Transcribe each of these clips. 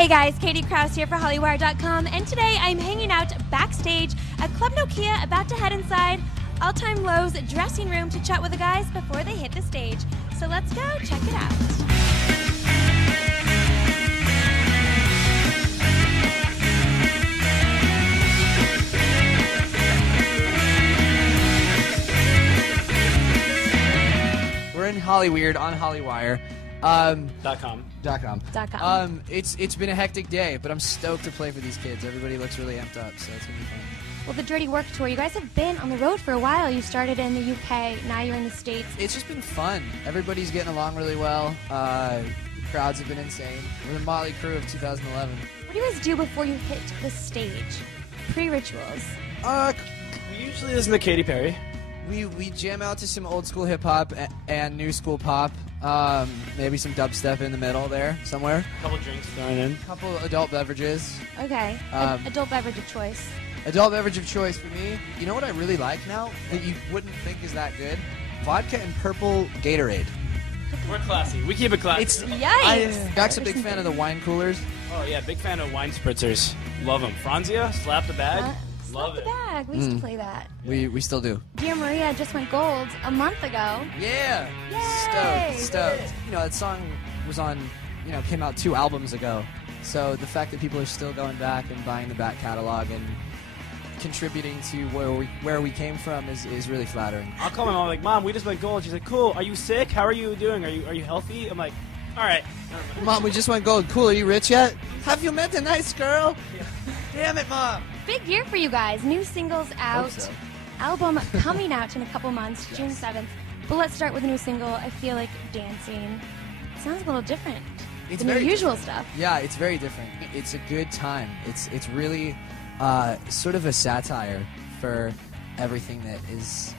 Hey guys, Katie Krause here for Hollywire.com, and today I'm hanging out backstage at Club Nokia, about to head inside All Time Low's dressing room to chat with the guys before they hit the stage. So let's go check it out. We're in Hollyweird on Hollywire. .com. It's been a hectic day, but I'm stoked to play for these kids. Everybody looks really amped up, so it's gonna be fun. Well, the Dirty Work Tour, you guys have been on the road for a while. You started in the UK, now you're in the States. It's just been fun. Everybody's getting along really well. Crowds have been insane. We're the Motley Crew of 2011. What do you guys do before you hit the stage? Pre-rituals. We usually listen to Katy Perry. We jam out to some old school hip hop and new school pop. Maybe some dubstep in the middle there somewhere. A couple drinks thrown in. A couple adult beverages. Okay. Adult beverage of choice. Adult beverage of choice for me. You know what I really like now that you wouldn't think is that good? Vodka and purple Gatorade. We're classy. We keep it classy. Yikes! Jack's a big fan of the wine coolers. Oh yeah, big fan of wine spritzers. Love them. Franzia, slap the bag. Love Slap it. the bag. We used to play that. We still do. Dear Maria just went gold a month ago. Yeah. Yay! Stoked. You know, that song was on, came out 2 albums ago. So the fact that people are still going back and buying the back catalog and contributing to where we came from is really flattering. I'll call my mom like, Mom, we just went gold. She's like, cool. Are you sick? How are you doing? Are you healthy? I'm like, all right. Mom, we just went gold. Cool. Are you rich yet? Have you met a nice girl? Yeah. Damn it, Mom. Big year for you guys. New singles out. So. Album coming out in a couple months, June 7th. But let's start with a new single. I feel like Dancing. It sounds a little different than your usual stuff. Yeah, it's very different. It's a good time. It's really sort of a satire for everything that is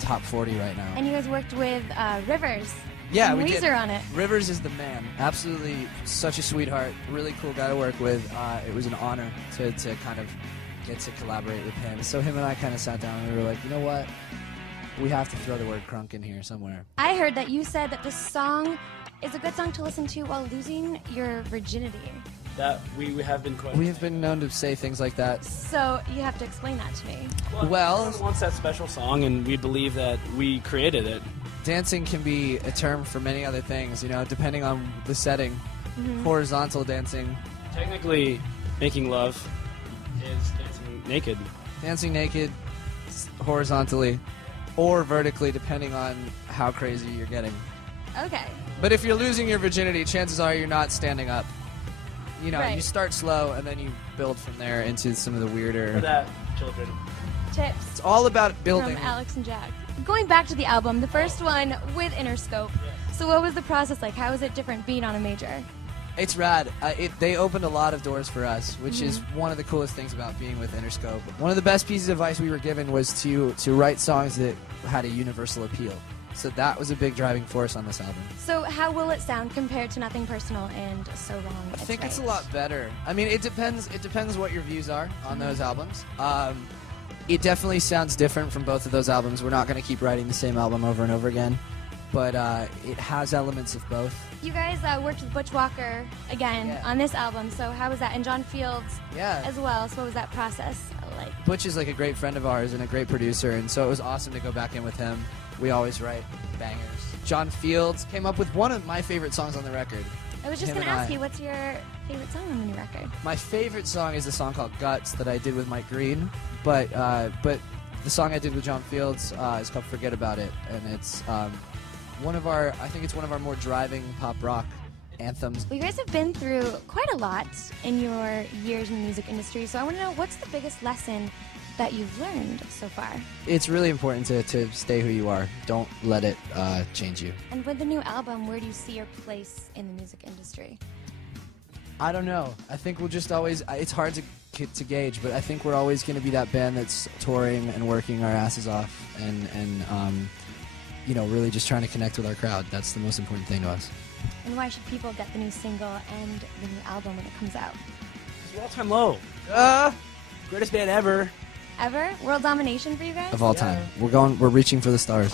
top 40 right now. And you guys worked with Rivers. Yeah, and we Weezer did. on it. Rivers is the man. Absolutely such a sweetheart. Really cool guy to work with. It was an honor to kind of get to collaborate with him. So him and I kind of sat down and we were like, you know what? We have to throw the word crunk in here somewhere. I heard that you said that this song is a good song to listen to while losing your virginity. That we have been quite. We have been known to say things like that. So you have to explain that to me. Well, everyone wants that special song, and we believe that we created it. Dancing can be a term for many other things, depending on the setting. Mm-hmm. Horizontal dancing. Technically, making love is dancing naked. Dancing naked, horizontally, or vertically, depending on how crazy you're getting. Okay. But if you're losing your virginity, chances are you're not standing up. Right. You start slow, and then you build from there into some of the weirder... For that, children. Tips. It's all about building. From Alex and Jack. Going back to the album, the first one with Interscope. So what was the process like? How was it different being on a major? It's rad. They opened a lot of doors for us, which is one of the coolest things about being with Interscope. One of the best pieces of advice we were given was to write songs that had a universal appeal. So that was a big driving force on this album. So how will it sound compared to Nothing Personal and So Wrong? I think it's a lot better. I mean, it depends what your views are on those albums. It definitely sounds different from both of those albums. We're not going to keep writing the same album over and over again, but it has elements of both. You guys worked with Butch Walker again on this album, so how was that? And John Fields as well, so what was that process like? Butch is like a great friend of ours and a great producer, and so it was awesome to go back in with him. We always write bangers. John Fields came up with one of my favorite songs on the record. I was just going to ask you, what's your favorite song on the new record? My favorite song is a song called Guts that I did with Mike Green, but the song I did with John Fields is called Forget About It, and it's one of our more driving pop rock anthems. Well, you guys have been through quite a lot in your years in the music industry, so I want to know, what's the biggest lesson that you've learned so far? It's really important to stay who you are. Don't let it change you. And with the new album, where do you see your place in the music industry? I don't know. I think we'll just always... It's hard to gauge, but I think we're always going to be that band that's touring and working our asses off and really just trying to connect with our crowd. That's the most important thing to us. And why should people get the new single and the new album when it comes out? It's All Time Low. Greatest band ever. Ever? World domination for you guys? Of all time. We're reaching for the stars.